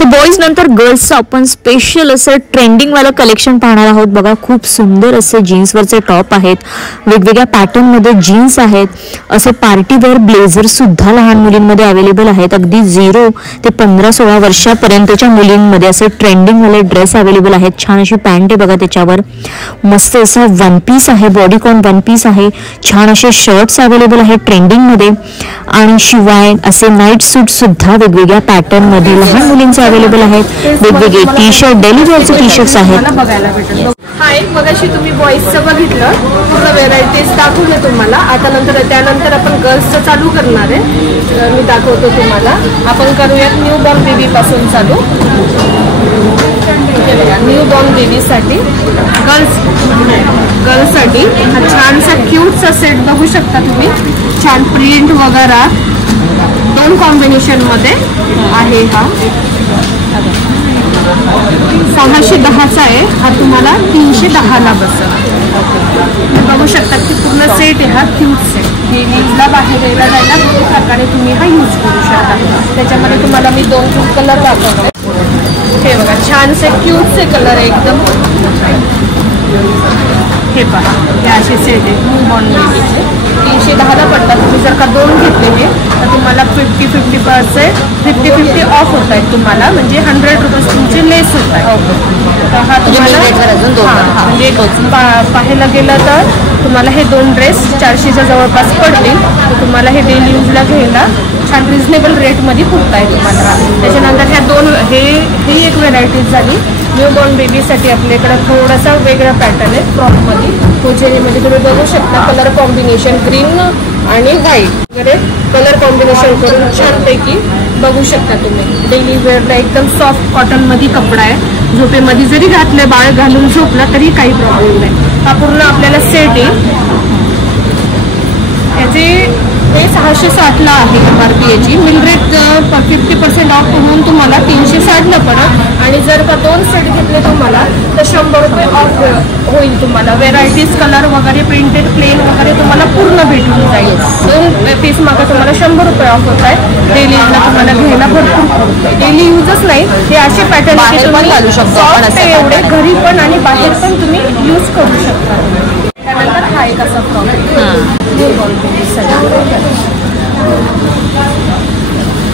तर बॉईज नंतर गर्ल्सचं आपण स्पेशल असं ट्रेंडिंग वाला कलेक्शन पाहणार आहोत. बघा खूप सुंदर असे जीन्सवरचे टॉप आहेत, वेगवेगळ्या पॅटर्न मध्ये जीन्स आहेत, असे पार्टी वेअर ब्लेझर सुद्धा लहान मुलींमध्ये अवेलेबल आहेत. अगदी 0 ते 15-16 वर्षापर्यंतच्या मुलींमध्ये असे ट्रेंडिंग वाले ड्रेस अवेलेबल आहेत. छान अशी पॅन्ट आहे बघा, त्याच्यावर मस्त असं वन पीस आहे, बॉडीकॉन वन पीस आहे. छान असे शर्ट्स अवेलेबल आहेत ट्रेंडिंग मध्ये, आणि शिवाय असे नाईट सूट सुद्धा वेगवेगळ्या पॅटर्न मध्ये लहान मुलींचे अवेलेबल आहेत. वेगवेगळे टी शर्ट, डेली वेअरचे टी शर्ट्स आहेत. हा एक मगाशी तुम्ही बॉईजचं बघितलं, पूर्ण व्हेरायटीज दाखवलं तुम्हाला. आता त्यानंतर आपण गर्ल्सचं चालू करणार आहे. मी दाखवतो तुम्हाला. आपण करूयात न्यू बॉर्न बेबी पासून चालू. न्यू बॉर्न बेबीसाठी गर्ल्ससाठी हा छानसा क्यूटचा सेट बघू शकता तुम्ही. छान प्रिंट वगैरे 2 कॉम्बिनेशन मध्ये आहे. हा 610चा आहे. हा तुम्हाला 310ला बसेल. बघू शकता की पूर्ण सेट आहे. हा क्यूट सेट यूजला बाहेर यायला जायला दोन्ही प्रकारे तुम्ही हा यूज करू शकता. त्याच्यामध्ये तुम्हाला मी 2 कलर दाखवते. हे बघा छानसे क्यूटचे कलर आहे एकदम. हे पहा, हे असे सेट आहे न्यू बॉर्न बेबीचे. 310ला पडतात. तुम्ही जर का 2 घेतले तर तुम्हाला 50% ऑफ होत आहेत तुम्हाला, म्हणजे 100 रुपीज तुमचे लेस होत आहेत. तर हा तुम्हाला म्हणजे पाहायला गेलं तर तुम्हाला हे 2 ड्रेस 400च्या जवळपास पडतील. तर तुम्हाला हे डेली यूजला घ्यायला छान रिझनेबल रेटमध्ये पुरत आहे तुम्हाला. त्याच्यानंतर ह्या 2 ही एक व्हेरायटीज झाली. न्यू बॉर्न बेबीसाठी आपल्याकडे थोडासा वेगळा पॅटर्न आहे फ्रॉकमध्ये. कोजेरीमध्ये तुम्ही बघू शकता कलर कॉम्बिनेशन ग्रीन आणि व्हाईट वगैरे कलर कॉम्बिनेशन करून छानपैकी बघू शकता तुम्ही. डेली वेअरला एकदम सॉफ्ट कॉटनमध्ये कपडा आहे. झोपेमध्ये जरी घातले, बाळ घालून झोपला तरी काही प्रॉब्लेम नाही. हा पूर्ण आपल्याला सेट आहे. याचे हे 660ला आहे MRP याची. मिल रेट 50% ऑफ होऊन तुम्हाला 360ला पडेल. आणि जर का 2 सेट घेतले तुम्हाला तर 100 रुपये ऑफ होईल तुम्हाला. व्हेरायटीज कलर वगैरे प्रिंटेड प्लेन वगैरे तुम्हाला पूर्ण भेटून जाईल. 2 पीस मागे तुम्हाला 100 रुपये ऑफ होत आहे. डेली यूजला तुम्हाला घ्यायला भरपूर. डेली यूजच नाही, हे असे पॅटर्न तुम्ही घालू शकता. एवढे घरी पण आणि बाहेर पण तुम्ही यूज करू शकता. त्यानंतर हा एक असा फ्रॉक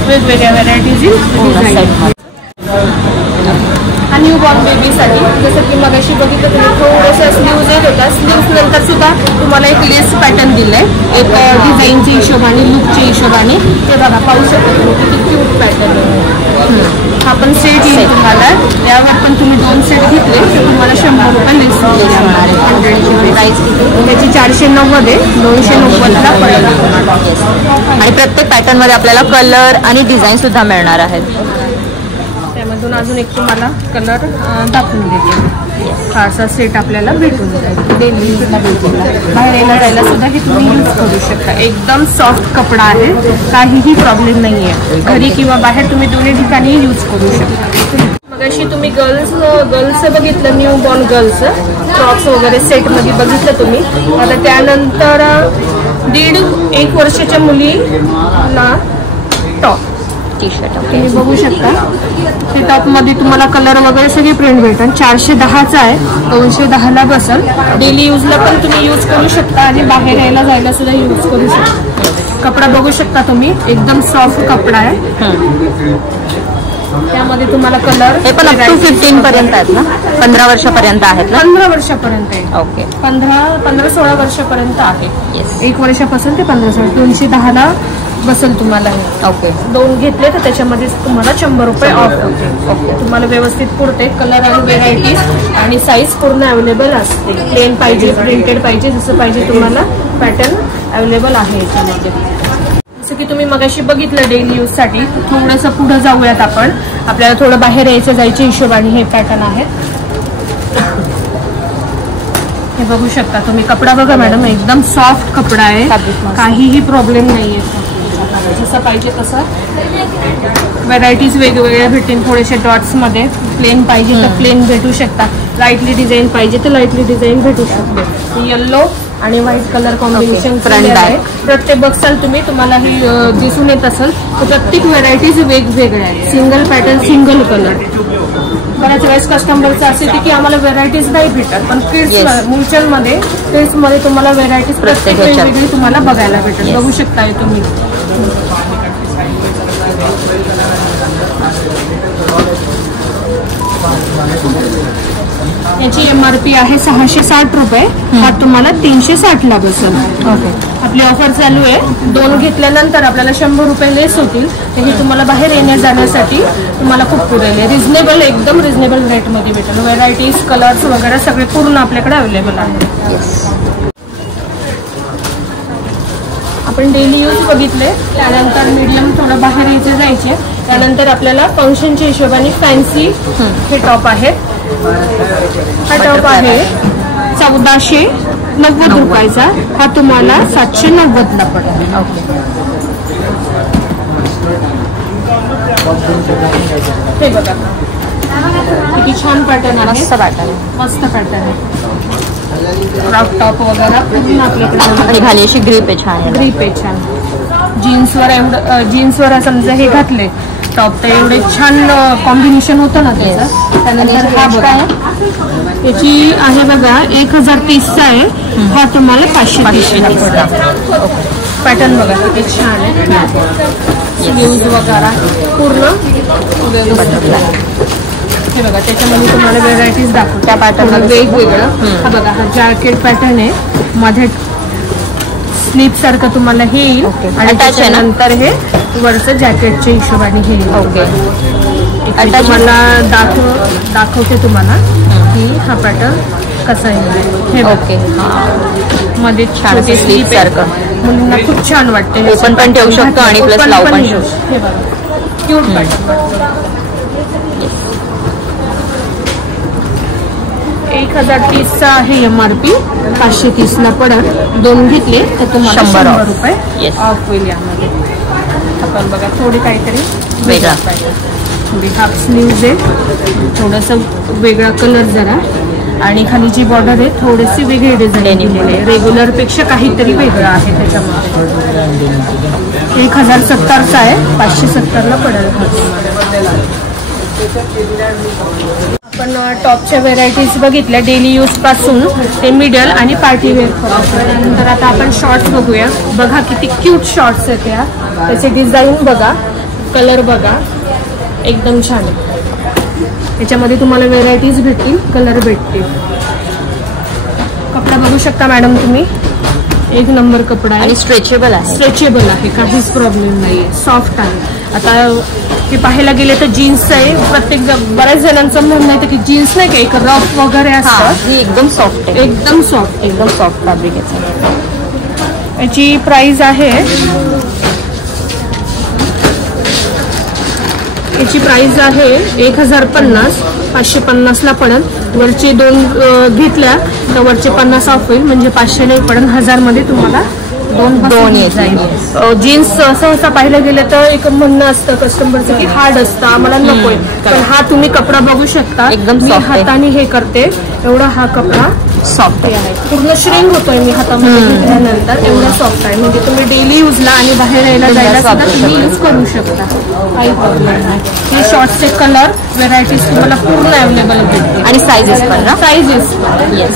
वेगवेगळ्या व्हेरायटीज हा न्यू बॉर्न बेबीसाठी. जसं की मगाशी बघितलं तुम्ही थोडंसं स्लीव्ज येत होता. स्लीव्ज नंतर सुद्धा तुम्हाला एक लेस पॅटर्न दिलंय, एक डिझाईनच्या हिशोबाने, लुकच्या हिशोबाने. ते बघा पाहू शकता तुम्ही किती क्यूट पॅटर्न आहे. हा पण सेट येईल तुम्हाला. यावर पण तुम्ही 2 सेट घेतले तर तुम्हाला 100 रुपये लेस मिळणार आहे. प्राइस त्याची 490 आहे, 290ला पडेल. आणि प्रत्येक पॅटर्न मध्ये आपल्याला कलर आणि डिझाईन सुद्धा मिळणार आहेत. त्यामधून अजून एक तुम्हाला कलर दाखवून देते. हा असा सेट आपल्याला भेटून जाईल. डेली बाहेर यायला जायला सुद्धा हे तुम्ही यूज करू शकता. एकदम सॉफ्ट कपडा आहे, काहीही प्रॉब्लेम नाही आहे. घरी किंवा बाहेर तुम्ही दोन्ही ठिकाणी यूज करू शकता. मग अशी तुम्ही गर्ल्सचं बघितलं, न्यू बॉर्न गर्ल्स फ्रॉक्स वगैरे सेटमध्ये बघितलं तुम्ही. आता त्यानंतर 1.5 वर्षाच्या मुलीला टॉप टी शर्ट तुम्ही बघू शकता. ते टॉपमध्ये तुम्हाला कलर वगैरे सगळे प्रिंट भेटेल. 410चा आहे, 210ला बसेल. डेली यूजला पण तुम्ही यूज करू शकता आणि बाहेर यायला जायला सुद्धा यूज करू शकता. कपडा बघू शकता तुम्ही, एकदम सॉफ्ट कपडा आहे. त्यामध्ये तुम्हाला कलर हे पण अप टू 15 पर्यंत आहेत ना, 15 वर्षापर्यंत आहेत ना. 15 वर्षापर्यंत आहे. ओके, 15-16 वर्षापर्यंत आहे. 1 वर्षापासून ते 15. 210ला बसेल तुम्हाला. ओके, 2 घेतले तर त्याच्यामध्ये तुम्हाला 100 रुपये ऑफ होते. ओके, तुम्हाला व्यवस्थित पुरते. कलर आणि व्हेरायटीज आणि साईज पूर्ण अवेलेबल असते. प्लेन पाहिजे, प्रिंटेड पाहिजे, जसं पाहिजे तुम्हाला पॅटर्न अवेलेबल आहे याच्यामध्ये. जसं की तुम्ही मगाशी बघितलं डेली यूजसाठी. थोडंसं पुढे जाऊयात आपण. आपल्याला थोडं बाहेर यायचं जायच्या हिशोबाने हे पॅटर्न आहेत. हे बघू शकता तुम्ही. कपडा बघा मॅडम, एकदम सॉफ्ट कपडा आहे, काहीही प्रॉब्लेम नाही आहे. जसं पाहिजे तसं व्हेरायटीज वेगवेगळ्या भेटेल. थोडेसे डॉट्समध्ये प्लेन पाहिजे तर प्लेन भेटू शकता. लाईटली डिझाईन पाहिजे तर लाईटली डिझाईन भेटू शकते. येल्लो आणि व्हाईट कलर कॉम्बिनेशन फ्रंट आहे. प्रत्येक बघसाल तुम्हाला ही दिसून येत असेल तर प्रत्येक व्हेरायटीज वेगवेगळ्या आहेत. Single pattern single colour. बऱ्याच वेळेस कस्टमरचं असे की आम्हाला व्हेरायटीज नाही भेटत, पण किड्स मुलचंदमध्ये किड्समध्ये तुम्हाला व्हेरायटीज प्रत्येक वेगवेगळी तुम्हाला बघायला भेटेल. बघू शकताय तुम्ही. याची MRP आहे 660 रुपये. हा तुम्हाला 360 बसेल. आपली ऑफर चालू आहे. 2 घेतल्यानंतर आपल्याला 100 रुपये लेस होतील. हे तुम्हाला बाहेर येण्या जाण्यासाठी तुम्हाला खूप पुरेल. रिझनेबल, एकदम रिझनेबल रेटमध्ये भेटेल. व्हेरायटीज कलर्स वगैरे सगळे पूर्ण आपल्याकडे अवेलेबल आहे. आपण डेली यूज बघितले, त्यानंतर मीडियम थोडं बाहेर यायचे जायचे, त्यानंतर आपल्याला फंक्शनच्या हिशोबाने फॅन्सी हे टॉप आहेत. हा टॉप आहे 1490 रुपयाचा. हा तुम्हाला 790 ला पडेल. हे बघा किती छान पॅटर्न आहे. मस्त पॅटर्न आहे. क्रॉप टॉप वगैरे पूर्ण आपल्याकडे खाली अशी ग्रीप आहे, छान ग्रीप आहे, छान. जीन्सवर समजा हे घातले टॉप तर एवढे छान कॉम्बिनेशन होतं ना त्याचं. त्यानंतर हा बघा, याची आहे बघा 1030चा आहे. हा तुम्हाला 530 पॅटर्न बघा किती छान आहे. स्लीव्ज वगैरे पूर्ण हे बघा. त्याच्यामध्ये तुम्हाला व्हेरायटीज दाखवतो. त्या पॅटर्न वेगवेगळं. हा बघा, हा जॅकेट पॅटर्न आहे. मध्ये स्लीप सारखं तुम्हाला हे येईल आणि त्याच्यानंतर हे वरचं जॅकेटच्या हिशोबाने हे तुम्हाला दाखवते तुम्हाला की हा पॅटर्न कसा आहे. हे मध्ये छान स्लीप सारखं मुलींना खूप छान वाटते. ओपन पण ठेवू शकतो आणि प्लस लाव पण शकतो. हे बघा क्यूट पॅटर्न. 1030चा आहे MRP. 530 ला पडत. 2 घेतले तर तुम्हाला 100 रुपये ऑफ होईल. यामध्ये आपण बघा थोडी काहीतरी वेगळा पाहिजे. थोडी हाफ स्लीव्ज आहे, थोडंसं वेगळा कलर जरा, आणि खाली जी बॉर्डर आहे थोडीशी वेगळी डिझाईन दिलेली आहे. रेग्युलर पेक्षा काहीतरी वेगळं आहे त्याच्यामध्ये. 1070चा आहे. 570 ला पडेल. आपण टॉपच्या व्हेरायटीज बघितल्या डेली यूज पासून ते मिडल आणि पार्टी वेअर. नंतर आता आपण शॉर्ट्स बघूया. बघा किती क्यूट शॉर्ट्स आहेत या. त्याचे डिझाईन बघा, कलर बघा, एकदम छान आहे. याच्यामध्ये तुम्हाला व्हेरायटीज भेटतील, कलर भेटतील. कपडा बघू शकता मॅडम तुम्ही. 1 नंबर कपडा आहे. आणि स्ट्रेचेबल आहे, काहीच प्रॉब्लेम नाही आहे. सॉफ्ट आहे. आता हे पाहायला गेले तर जीन्स आहे. बऱ्याच जणांचं म्हणणं आहे की जीन्स नाही का एक रफ वगैरे असतं. एकदम सॉफ्ट आहे. एकदम सॉफ्ट फॅब्रिक आहे. याची प्राइस आहे, याची प्राइस आहे 1050. 550 ला पडेल. वरचे 2 घेतल्या तर वरचे 50 ऑफ होईल, म्हणजे 500 ला पडेल. 1000 मध्ये तुम्हाला 2 येत जाईल. जीन्स सहसा पाहिलं गेलं तर एक म्हणणं असतं कस्टमरचं की हार्ड असतं, आम्हाला नकोय. पण हा तुम्ही कपडा बघू शकता, एकदम हाताने हे करते एवढा हा कपडा सॉफ्ट आहे. पूर्ण श्रिंक होतोय मी हातामध्ये घेतल्यानंतर. एवढा सॉफ्ट आहे, म्हणजे तुम्ही डेली यूजला आणि बाहेर यायला जायला सुद्धा तुम्ही यूज करू शकता, काही प्रॉब्लेम नाही. हे शॉर्ट्सचे कलर व्हेरायटीज तुम्हाला पूर्ण अवेलेबल भेटते. आणि साईजेस पण ना? साईजेस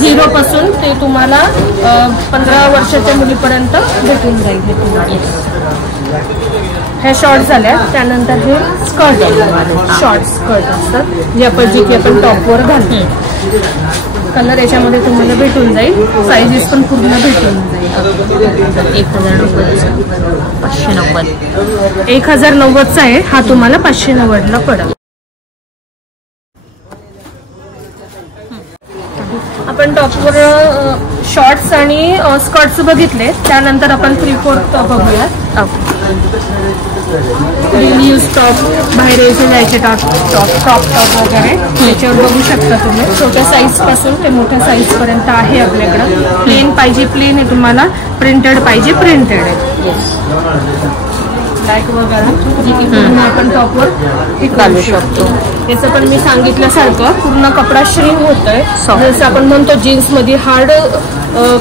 0 पासून ते तुम्हाला 15 वर्षाच्या मुलीपर्यंत भेटून जाईल. हे शॉर्ट झाल्या. त्यानंतर हे स्कर्ट, शॉर्ट स्कर्ट असतात जे आपण टॉपवर घालतो. कलर याच्यामध्ये तुम्हाला भेटून जाईल. साईजेस पण पूर्ण भेटून जाईल. 1090चा आहे. हा तुम्हाला 590 ला पडेल. आपण टॉपवर शॉर्ट्स आणि स्कर्ट्स बघितले. त्यानंतर आपण 3/4 बघूया. डेली यूज टॉप, बाहेर यायचे जायचे टॉप वगैरे त्याच्यावर बघू शकता तुम्ही. छोट्या साईज पासून ते मोठ्या साईज पर्यंत आहे आपल्याकडं. प्लेन पाहिजे प्लेन आहे तुम्हाला, प्रिंटेड पाहिजे प्रिंटेड आहे. बॅक वगैरे जी की पूर्ण आपण टॉपवर हे घालू शकतो. याचं पण मी सांगितल्यासारखं पूर्ण कपडा श्रिंक होतोय. जसं आपण म्हणतो जीन्स मध्ये हार्ड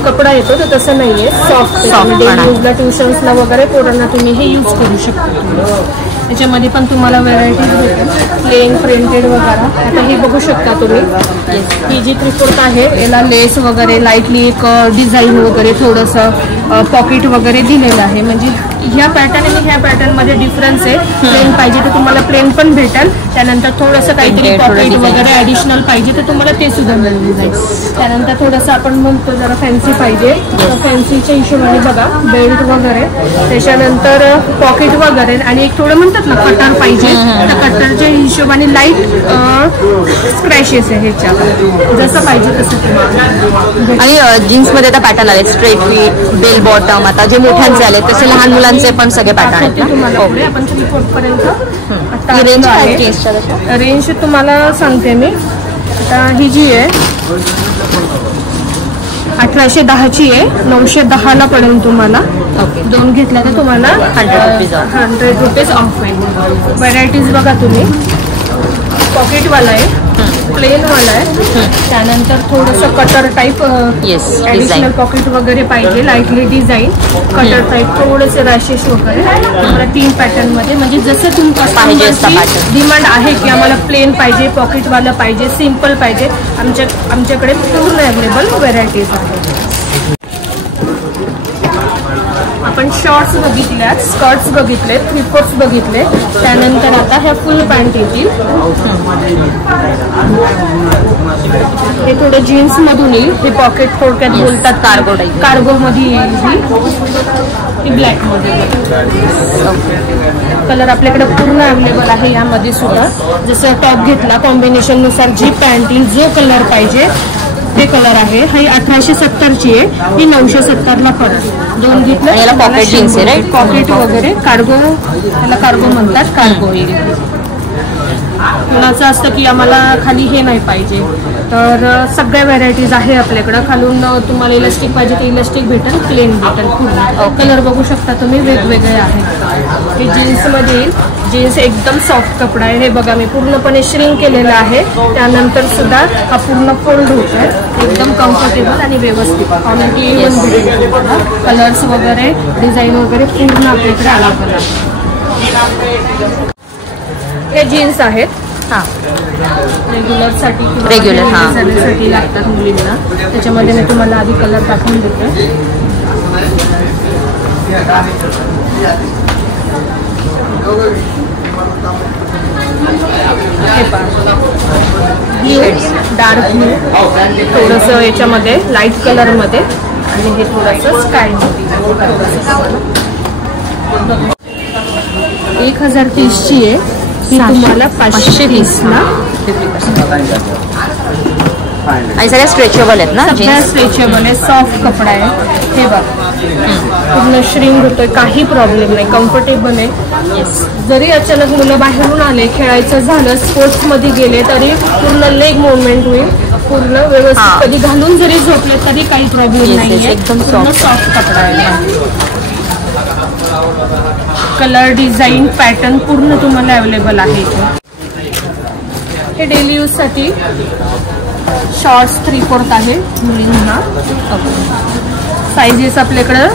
कपडा येतो तर तसं नाहीये, सॉफ्ट डेली यूजला ट्युशन्सला वगैरे पोरांना तुम्ही हे यूज करू शकता. त्याच्यामध्ये पण तुम्हाला व्हरायटीज भेटेल, प्लेन प्रिंटेड वगैरे. आता हे बघू शकता तुम्ही, ही जी 3/4 आहे याला लेस वगैरे लाईटली एक डिझाईन वगैरे थोडंसं पॉकेट वगैरे दिलेलं आहे. म्हणजे ह्या पॅटर्न आणि ह्या पॅटर्न मध्ये डिफरन्स आहे. प्लेन पाहिजे तर तुम्हाला प्लेन पण भेटेल, त्यानंतर थोडंसं काहीतरी पॉकेट वगैरे ऍडिशनल पाहिजे तर तुम्हाला ते सुद्धा मिळून जाईल. त्यानंतर थोडंसं आपण म्हणतो जरा फॅन्सी पाहिजे तर फॅन्सीच्या हिशोबाने बघा बेल्ट वगैरे, त्याच्यानंतर पॉकेट वगैरे आणि एक थोडं म्हणतात ना कटर पाहिजे तर कटरच्या हिशोबाने लाईट स्क्रॅचेस आहे ह्याच्या, जसं पाहिजे तसं तुम्हाला. आणि जीन्स मध्ये आता पॅटर्न आले स्ट्रेट फिट, बेल बॉटम, आता जे मोठ्यांचे आले तसे लहान मुलांचे पण सगळे पॅटर्न आहेत. तुम्हाला आपण 3/4 पर्यंत रेंज तुम्हाला सांगते मी. आता ही जी आहे 1810ची आहे, 910ला पडेल तुम्हाला. दोन घेतल्या तर तुम्हाला 100 रुपीज ऑफ होईल. व्हरायटीज बघा तुम्ही, पॉकेटवाला आहे, प्लेनवाला आहे, त्यानंतर थोडंसं कटर टाईप ॲडिशनल पॉकेट वगैरे पाहिजे, लाईटली डिझाईन कटर टाईप, थोडेसे रॅशेस वगैरे तुम्हाला 3 पॅटर्न मध्ये. म्हणजे जसं तुमची डिमांड आहे की आम्हाला प्लेन पाहिजे, पॉकेटवाला पाहिजे, सिम्पल पाहिजे, आमच्याकडे पूर्ण अवेलेबल व्हरायटीज आहेत. आपण शॉर्ट्स बघितल्यात, स्कर्ट्स बघितले, 3/4 बघितले, त्यानंतर आता ह्या फुल पॅन्ट येतील. हे थोडं जीन्स मधून येईल, हे पॉकेट थोडक्यात बोलतात कार्गो टाईप, कार्गो मध्ये येईल ही ब्लॅक मध्ये. कलर आपल्याकडे पूर्ण अवेलेबल आहे यामध्ये सुद्धा. जसं टॉप घेतला कॉम्बिनेशन नुसार जी पॅन्ट येईल, जो कलर पाहिजे ते कलर आहे. ही 1870ची आहे, ही 970ला पडेल. दोन घेतलं याला पॉकेट जीन्स आहे, राईट, पॉकेट वगैरे कार्गो, त्याला कार्गो म्हणतात, कार्गो येईल. कुणाचं असतं की आम्हाला खाली हे नाही पाहिजे तर सगळ्या व्हरायटीज आहे आपल्याकडं. खालून तुम्हाला इलास्टिक पाहिजे तर इलास्टिक भेटेल, प्लेन भेटेल पूर्ण. कलर बघू शकता तुम्ही, वेगवेगळे आहेत. हे जीन्समध्ये येईल, जीन्स एकदम सॉफ्ट कपडा आहे. हे बघा मी पूर्णपणे श्रिंक केलेला आहे, त्यानंतर सुद्धा हा पूर्ण फोल्ड होत आहे, एकदम कम्फर्टेबल आणि व्यवस्थित. क्वालिटी भेटेल, कलर्स वगैरे डिझाईन वगैरे पूर्ण आपल्याकडे अवेलेबल आहे. हे जीन्स आहेत, रेग्युलरसाठी साठी लागतात मुलींना. त्याच्यामध्ये मी तुम्हाला आधी कलर दाखवून देते. ब्ल्यू, डार्क ब्ल्यू, थोडंसं याच्यामध्ये लाईट कलरमध्ये, आणि हे थोडंसं स्काय मध्ये. 1030ची आहे, ही तुम्हाला 530ला. आणि सगळ्या स्ट्रेचेबल आहेत ना, सगळ्या स्ट्रेचेबल आहे, सॉफ्ट कपडा आहे. हे बघ पूर्ण श्रिंक होतोय, काही प्रॉब्लेम नाही, कम्फर्टेबल आहे. जरी अचानक मुलं बाहेरून आले, खेळायचं झालं, स्पोर्ट्स मध्ये गेले तरी पूर्ण लेग मुवमेंट होईल, पूर्ण व्यवस्थित. कधी घालून जरी झोपले तरी काही प्रॉब्लेम नाही, एकदम सॉफ्ट कपडा आहे. कलर डिझाईन पॅटर्न पूर्ण तुम्हाला अवेलेबल आहे. हे डेली यूज साठी शॉर्ट्स 3/4 आहे मुलींना. साईजेस आपल्याकडं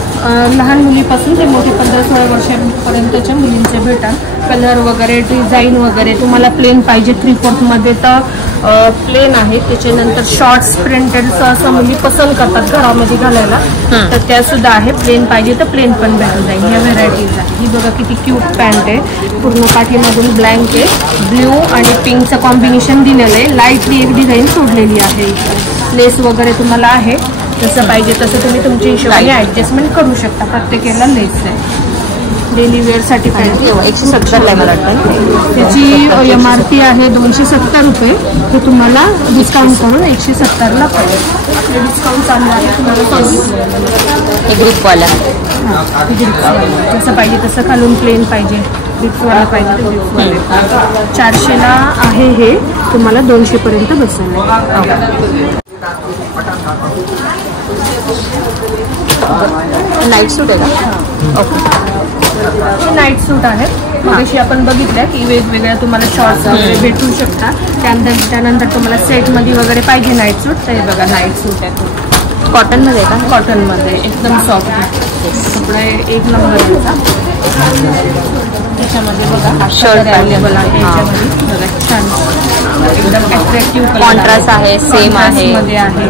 लहान मुलीपासून ते मोठे 15-16 वर्षापर्यंतच्या मुलींचे भेटाल. कलर वगैरे डिझाईन वगैरे तुम्हाला प्लेन पाहिजे 3/4 मध्ये तर प्लेन आहे. त्याच्यानंतर शॉर्ट्स प्रिंटेड असं मुली पसंत करतात घरामध्ये घालायला, तर त्या सुद्धा आहे. प्लेन पाहिजे तर प्लेन पण भेटून जाईल. ह्या व्हरायटीज आहे. ही बघा किती क्यूट पॅन्ट आहे, पूर्ण पाठीमधून ब्लँक आहे, ब्ल्यू आणि पिंकचं कॉम्बिनेशन दिलेलं आहे. लाईटली एक डिझाईन सोडलेली आहे, लेस वगैरे तुम्हाला आहे. जसं पाहिजे तसं तुम्ही तुमच्या हिशोबाने ऍडजस्टमेंट करू शकता. प्रत्येकाला लेस आहे. डेली वेअरसाठी पाहिजे 170ला मला वाटतं. त्याची MRP आहे 270 रुपये. हे तुम्हाला डिस्काउंट करून 170ला पडेल. डिस्काउंट चालू आहे तुम्हाला. हे ग्रुपवाला जसं पाहिजे तसं खालून प्लेन पाहिजे, ग्रुपवाला पाहिजे तर ग्रुपवाला. 400ला आहे हे, तुम्हाला 200 पर्यंत बसेल. नाईट सूट आहे का? ओके. नाईट सूट आहेत. मगाशी आपण बघितलं की वेगवेगळ्या तुम्हाला शॉर्ट्स वगैरे भेटू शकता. त्यानंतर तुम्हाला सेटमध्ये वगैरे पाहिजे नाईट सूट, तर हे बघा नाईट सूट आहे. कॉटनमध्ये का? कॉटनमध्ये एकदम सॉफ्ट कपडा, एक नंबर याचा. त्याच्यामध्ये बघा शर्ट अवेलेबल आहे. याच्यामध्ये बघा छान एकदम अट्रॅक्टिव्ह कॉन्ट्रास्ट आहे, सेम आहे. मध्ये आहे.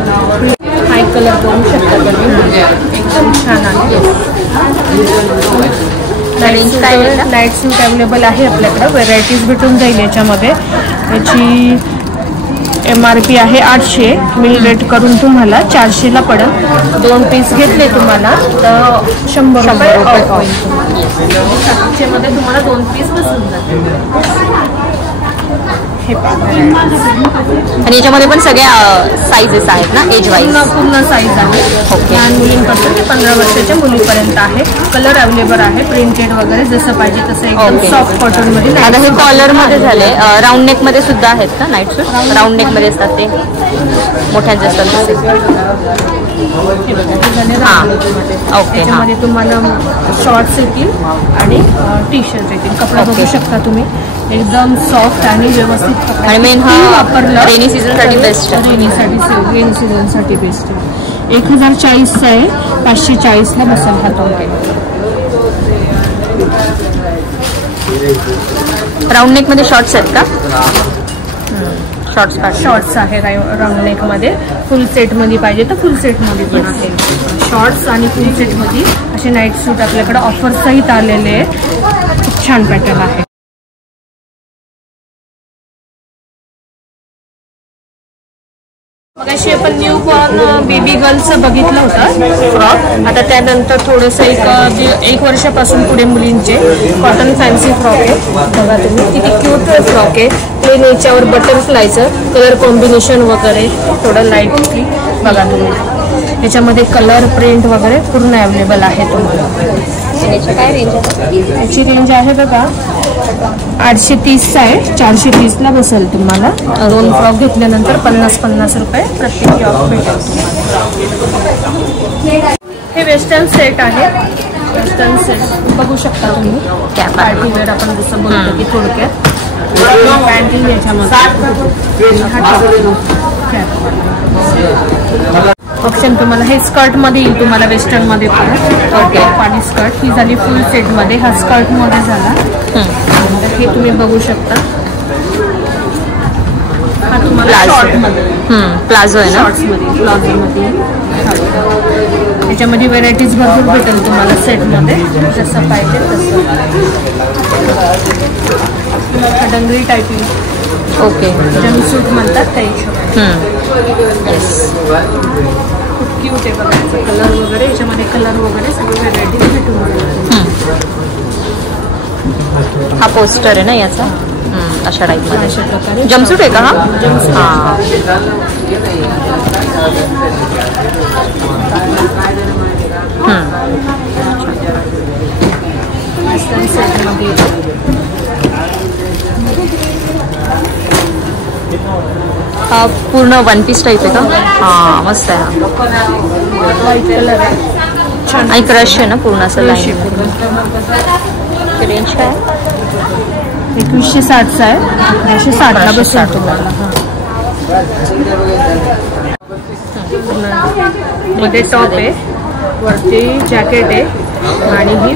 हाय कलर करू शकता तुम्ही, एकदम छान आहे. नाईट सूट अवेलेबल आहे आपल्याकडं. व्हेरायटीज भेटून जाईल याच्यामध्ये. याची MRP आहे 800. मिल रेट करून तुम्हाला 400ला पडेल. 2 पीस घेतले तुम्हाला तर 100 रुपये होईल. 700मध्ये तुम्हाला 2 पीस बसून जाते. हे आणि याच्यामध्ये पण सगळ्या साईजेस आहेत ना, एज वाईज? पूर्ण साईज आहे. लहान मुलींपासून ते 15 वर्षाच्या मुलीपर्यंत आहे. कलर अवेलेबल आहे, प्रिंटेड वगैरे जसं पाहिजे तसं एकदम सॉफ्ट कॉटन मध्ये. आता हे कॉलर मध्ये झाले. राऊंड नेक मध्ये सुद्धा आहेत का नाईट सूट? राऊंड नेक मध्ये असतात ते, मोठ्यांचे असतात तसे. त्याच्यामध्ये तुम्हाला शॉर्ट्स येतील आणि टी शर्ट येतील. कपडा बघू शकता तुम्ही, एकदम सॉफ्ट आणि व्यवस्थित. आणि मेन हा वापरला रेनी सीझन साठी बेस्ट. रेनी सीझन साठी बेस्ट आहे. 1040चा आहे, 540ला बसेल हा तो. राऊंड नेक मध्ये शॉर्ट्स आहेत का? शॉर्ट्स आहे राऊंड नेक मध्ये. फुल सेट मध्ये पाहिजे तर फुल सेट मध्ये पण आहे. शॉर्ट्स आणि फुल सेट मध्ये असे नाईट सूट आपल्याकडे ऑफर सहित आलेले आहे. खूप छान पॅटर्न आहे. मगाशी आपण न्यू बॉर्न बेबी गर्लचं बघितलं होतं फ्रॉक. आता त्यानंतर थोडंसं एक वर्षापासून पुढे मुलींचे कॉटन फॅन्सी फ्रॉक आहे. बघा तुम्ही किती क्यूट फ्रॉक आहे. प्लेन याच्यावर बटरफ्लायचं कलर कॉम्बिनेशन वगैरे थोडं लाईटली बघा तुम्ही. याच्यामध्ये कलर प्रिंट वगैरे पूर्ण अवेलेबल आहे तुम्हाला. काय रेंज आहे? याची रेंज आहे बघा 830चा आहे, 430ला बसेल तुम्हाला. 2 फ्रॉक घेतल्यानंतर 50-50 रुपये प्रत्येक फ्रॉक भेटेल तुम्हाला. हे वेस्टर्न सेट आहे. वेस्टर्न सेट बघू शकता तुम्ही. पार्टी वेअर आपण जसं बोलतो की थोडक्यात पॅन्ट याच्यामध्ये ऑप्शन तुम्हाला हे स्कर्ट मध्ये येईल तुम्हाला वेस्टर्न मध्ये पण. ओके, पाणी स्कर्ट ही झाली फुल सेट मध्ये. हा स्कर्ट मध्ये झाला. हे तुम्ही बघू शकता. हा तुम्हाला शॉर्ट मध्ये प्लाझो आहे ना, शॉर्ट्स मध्ये प्लाझो मध्ये. याच्यामध्ये व्हेरायटीज भरपूर भेटेल तुम्हाला सेट मध्ये जसं पाहिजे तसं. डंगरी टाईपिंग. ओके, जंग सूट म्हणतात त्या हिशोबाने. खूप क्यूट आहे बघा. कलर वगैरे याच्यामध्ये कलर वगैरे सगळे व्हेरायटीज भेटून जातात. हा पोस्टर आहे ना याचा, अशा टाईप मध्ये. अशा प्रकारे जम्पसूट आहे का हा? जम्पसूट. वेस्टर्न सेटमध्ये हा पूर्ण 1 पीस टाईप आहे का? हा, मस्त आहे हा. व्हाईट कलर आहे, छान. आणि क्रश आहे ना पूर्ण असं लाईन. रेंज काय? 2160चा आहे. 260ला बसेल तुम्हाला. मध्ये टॉप आहे, वरती जॅकेट आहे आणि ही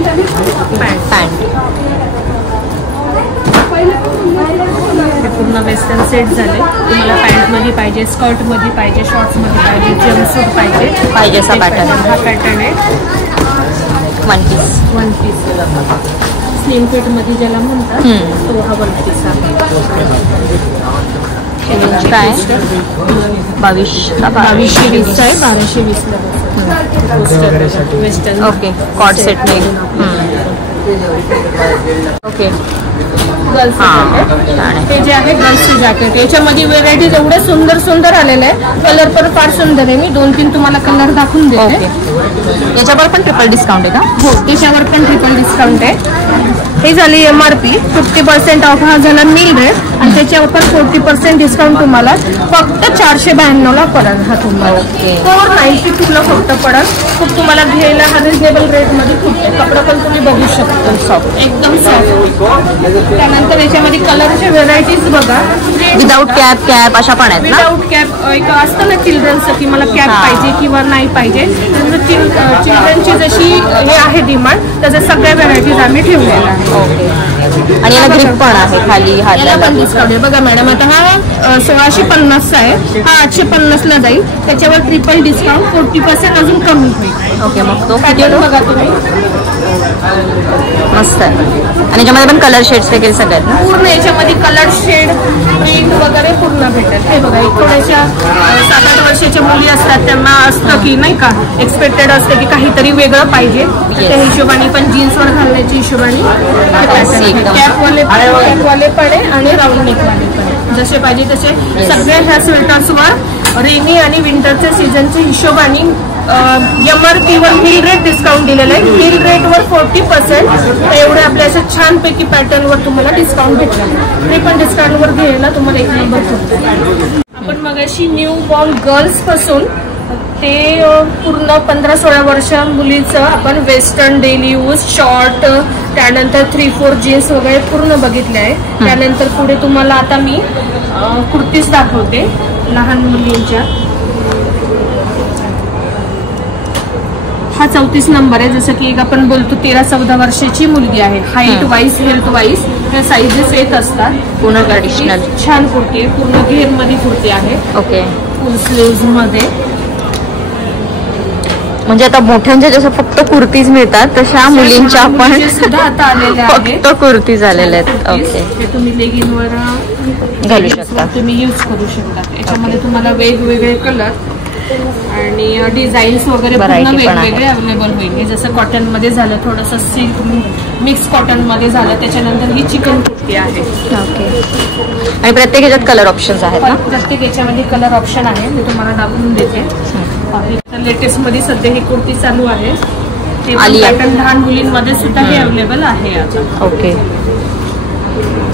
पॅन्ट. हे पूर्ण वेस्टर्न सेट झाले. तुम्हाला पॅन्टमध्ये पाहिजे, स्कर्टमध्ये पाहिजे, शॉर्ट्समध्ये पाहिजे, जम्पसूट पाहिजे असा पॅटर्न. हा पॅटर्न आहे 1 पीस. 1 पीस स्लिम फिटमध्ये ज्याला म्हणतात तो हा 1 पीस आहे. काय? 2220 आहे. 1220ला वेस्टर्न. ओके, कॉट सेट नाही. ओके, गर्ल्स हे जे आहे गर्ल्सचे जॅकेट. याच्यामध्ये व्हेरायटीज एवढे सुंदर सुंदर आलेले आहे. कलर पण फार सुंदर आहे. मी 2-3 तुम्हाला कलर दाखवून देते. याच्यावर पण ट्रिपल डिस्काउंट आहे का? हो, त्याच्यावर पण ट्रिपल डिस्काउंट आहे. हे झाली MRP 50% ऑफ. हा झाला मिल रेट. आणि त्याच्यावर पण 40% डिस्काउंट तुम्हाला फक्त 492ला पडेल हा तुम्हाला. 492ला फक्त पडेल. खूप तुम्हाला घ्यायला हा रिजनेबल रेटमध्ये खूप कपडा पण तुम्ही बघू शकता. सॉफ्ट एकदम सॉफ्ट. त्यानंतर याच्यामध्ये कलरचे व्हेरायटीज बघा. विदाऊट कॅप अशा पण आहेत. विदाऊट कॅप एक असतं ना चिल्ड्रन्सचं की मला कॅप पाहिजे किंवा नाही पाहिजे. चिल्ड्रनची जशी हे आहे डिमांड त्याच्या सगळ्या व्हरायटीज आम्ही ठेवलेल्या आहे. आणि याला ग्रिप पण आहे खाली हाताला पण डिस्काउंट आहे. बघा मॅडम आता हा 1650चा आहे. हा 850ला जाईल. त्याच्यावर ट्रिपल डिस्काउंट 40% अजून कमी होईल. ओके मग तो बघा तुम्ही मस्त आहे. आणि याच्यामध्ये पण कलर शेड्स वगैरे सगळ्यात ना पूर्ण याच्यामध्ये कलर शेड प्रिंट वगैरे पूर्ण भेटेल. हे बघा थोड्याशा 7-8 वर्षाच्या मुली असतात त्यांना असतं की नाही का एक्सपेक्टेड असतं की काहीतरी वेगळं पाहिजे. त्या हिशोबाने पण जीन्सवर घालण्याच्या हिशोबाने कॅपवाले पण आहे आणि राऊंड नेकवाले पण जसे पाहिजे तसे सगळे ह्या स्वेटर्सवर रेनी आणि विंटरच्या सीझनच्या हिशोबाने MRPवर हिल रेट डिस्काउंट दिलेलं आहे. हिल रेटवर 40% एवढे आपल्या अशा छानपैकी पॅटर्नवर तुम्हाला डिस्काउंट भेटलं. ते पण डिस्काउंटवर घ्यायला तुम्हाला एक नंबर होतो. आपण मगाशी न्यू बॉर्न गर्ल्स पासून ते पूर्ण 15-16 वर्ष मुलीचं आपण वेस्टर्न डेली यूज शॉर्ट त्यानंतर 3-4 जीन्स वगैरे पूर्ण बघितले आहे. त्यानंतर पुढे तुम्हाला आता मी कुर्तीज दाखवते लहान मुलींच्या. हा 34 नंबर आहे. जसं की आपण बोलतो 13-14 वर्षाची मुलगी आहे. हाईट वाईज हेल्थ वाईज ह्या साईजेस येत असतात. पूर्ण ट्रेडिशनल छान कुर्ती आहे. पूर्ण घेर मध्ये कुर्ती आहे. ओके फुल स्लीव्ज मध्ये. म्हणजे आता मोठ्यांच्या जसं फक्त कुर्तीज मिळतात तशा मुलींच्या पण सुद्धा आता आलेल्या आहेत. फक्त कुर्तीज आलेल्या आहेत. ओके हे तुम्ही लेगिंगवर घालू शकता. तुम्ही यूज करू शकता. याच्यामध्ये तुम्हाला वेगवेगळे कलर आणि डिझाईन्स वगैरे पूर्ण वेगवेगळे अवेलेबल होईल. जसं कॉटन मध्ये झालं थोडंसं सिल्क मिक्स कॉटन मध्ये झालं. त्याच्यानंतर ही चिकन कुर्ती आहे. ओके आणि प्रत्येक ह्याच्यात कलर ऑप्शन्स आहेत ना. प्रत्येक याच्यामध्ये कलर ऑप्शन आहे. मी तुम्हाला दाखवून देते. लेटेस्ट मध्ये सध्या ही कुर्ती चालू आहे. ते पॅटर्न लहान मुलींमध्ये सुद्धा हे अवेलेबल आहे आता. ओके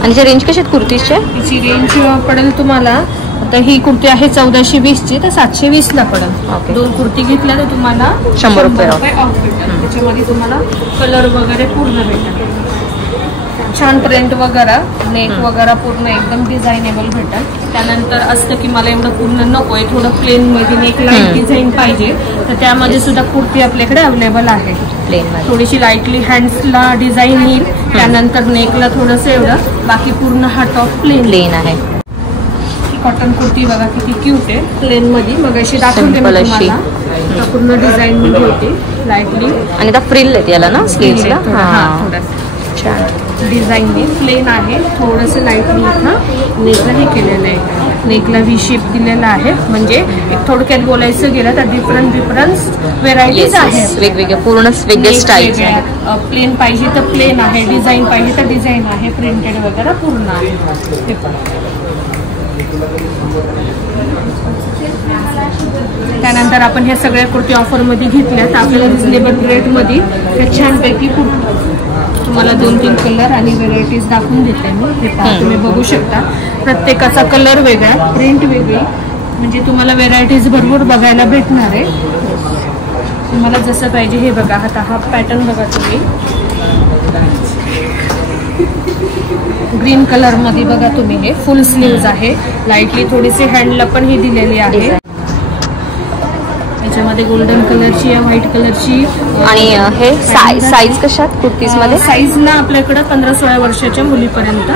आणि रेंज कशी आहेत कुर्तीचे. तिची रेंज पडेल तुम्हाला आता ही कुर्ती आहे 1420ची तर 720ला पडेल. 2 कुर्ती घेतल्या तर तुम्हाला 100 रुपये ऑफ भेटेल. त्याच्यामध्ये तुम्हाला कलर वगैरे पूर्ण भेटेल. छान प्रिंट वगैरे नेक वगैरे पूर्ण एकदम डिझायनेबल भेटेल. त्यानंतर असतं की मला एवढं पूर्ण नकोय थोडं प्लेन मध्ये नेक लाईट डिझाईन पाहिजे तर त्यामध्ये सुद्धा कुर्ती आपल्याकडे अवेलेबल आहे. प्लेन थोडीशी लाईटली हँड्सला डिझाईन येईल. त्यानंतर नेकला थोडंसं एवढं बाकी पूर्ण हा टॉप प्लेन आहे. कॉटन कुर्ती बघा किती क्यूट आहे प्लेन मध्ये. मग अशी दाखवते मी तुम्हाला. पूर्ण डिझाईन मध्ये होते लाईटली आणि आता फ्रिल आहे याला ना स्लीव्हला. छान डिझाईन प्लेन आहे. थोडंसं लाईटली नेकला हे केलेलं आहे. नेकला व्ही शेप दिलेला आहे. म्हणजे एक थोडक्यात बोलायचं गेलं तर डिफरंट व्हेरायटीज आहेत. वेगवेगळे पूर्ण वेगळे स्टाईल. प्लेन पाहिजे तर प्लेन आहे. डिझाईन पाहिजे तर डिझाईन आहे. प्रिंटेड वगैरे पूर्ण आहे. त्यानंतर आपण ह्या सगळ्या कुर्ती ऑफरमध्ये घेतल्या तर आपल्याला रिजनेबल रेटमध्ये ह्या छानपैकी तुम्हाला 2-3 कलर आणि व्हेरायटीज दाखवून देते मी. तुम्ही बघू शकता प्रत्येकाचा कलर वेगळा प्रिंट वेगळी म्हणजे तुम्हाला व्हेरायटीज भरपूर बघायला भेटणार आहे. तुम्हाला जसं पाहिजे हे बघा. आता हा पॅटर्न बघा तुम्ही ग्रीन कलर मध्ये बघा तुम्ही. हे फुल स्लीव्ज आहे. लाईटली थोडीशी हँडला पण ही दिलेली आहे. याच्यामध्ये गोल्डन कलरची आहे व्हाईट कलरची. आणि हे साईज कशात कुर्तीज मध्ये. साईज ना आपल्याकडे 15-16 वर्षाच्या मुलीपर्यंत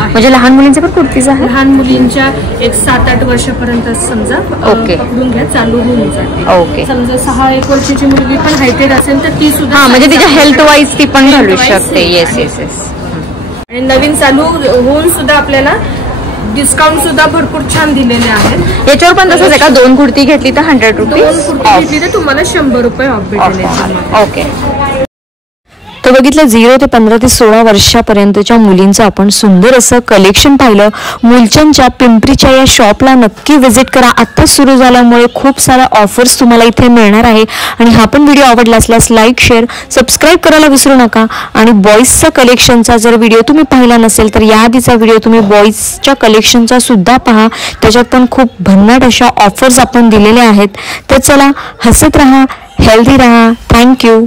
म्हणजे लहान मुलींच्या पण कुर्तीज आहे. लहान मुलींच्या एक 7-8 वर्षापर्यंत समजा पकडून घ्या चालू होऊन जाते. ओके समजा 6-1 वर्षाची मुलगी पण हायटेड असेल तर ती सुद्धा म्हणजे तिच्या हेल्थ वाईज ती पण घालू शकते. Yes yes yes. आणि नवीन चालू होऊन सुद्धा आपल्याला डिस्काउंट सुद्धा भरपूर छान दिलेले आहेत. याच्यावर पण तसंच आहे का. 2 कुर्ती घेतली तर 100 रुपीज. 2 कुर्ती घेतली तर तुम्हाला 100 रुपये ऑफ भेटेल. ओके तर बघितलं 0 ते 15 ते 16 वर्षापर्यंतच्या मुलींचं आपण सुंदर असं कलेक्शन पाहिलं. मुलचंदच्या पिंपरीच्या या शॉपला नक्की व्हिजिट करा. आता सुरू झाल्यामुळे खूप साऱ्या ऑफर्स तुम्हाला इथे मिळणार आहे. आणि हा पण व्हिडिओ आवडला असल्यास लाईक शेअर सबस्क्राईब करायला विसरू नका. आणि बॉईजचा कलेक्शनचा जर व्हिडिओ तुम्ही पाहिला नसेल तर याआधीचा व्हिडिओ तुम्ही बॉईजच्या कलेक्शनचा सुद्धा पहा. त्याच्यात पण खूप भन्नाट अशा ऑफर्स आपण दिलेल्या आहेत. तर चला, हसत राहा, हेल्दी राहा. थँक्यू.